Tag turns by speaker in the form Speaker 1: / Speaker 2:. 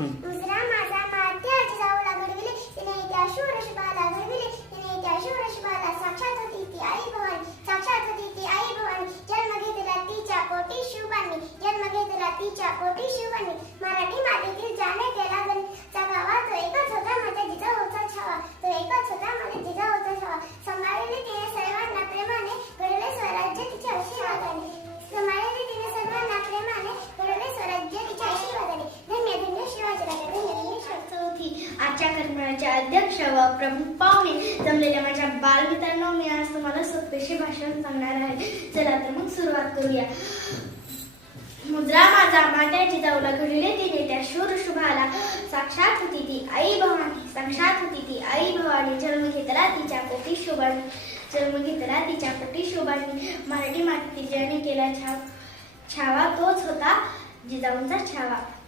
Speaker 1: दुसरा माझा घडविले तिने त्या घडविले तिने त्या साक्षात होती ती आई भवानी. साक्षात होती ती आई भवानी. जन्म घेतला तिच्या पोटी शिवबांनी जन्म घेतला तिच्या पोटी शिवबांनी
Speaker 2: आजच्या कार्यक्रमाचे अध्यक्ष व प्रमुख पाहुणे जमलेल्या माझ्या बालमित्रांनो मी आज तुम्हाला सोपेशी भाषण सांगणार आहे. चला तर मग सुरुवात करूया. मुद्रा माझा मात्या जाऊला घडले तिने त्या शूर शुभाला साक्षात होती ती आई भवानी साक्षात होती ती आई भवानी. जन्म घेतला तिच्या पोटी शोभानी जन्म घेतला तिच्या पोटी शोभानी. मराठी मातीत ज्याने केला छाव छावा तोच होता जिजाऊंचा छावा.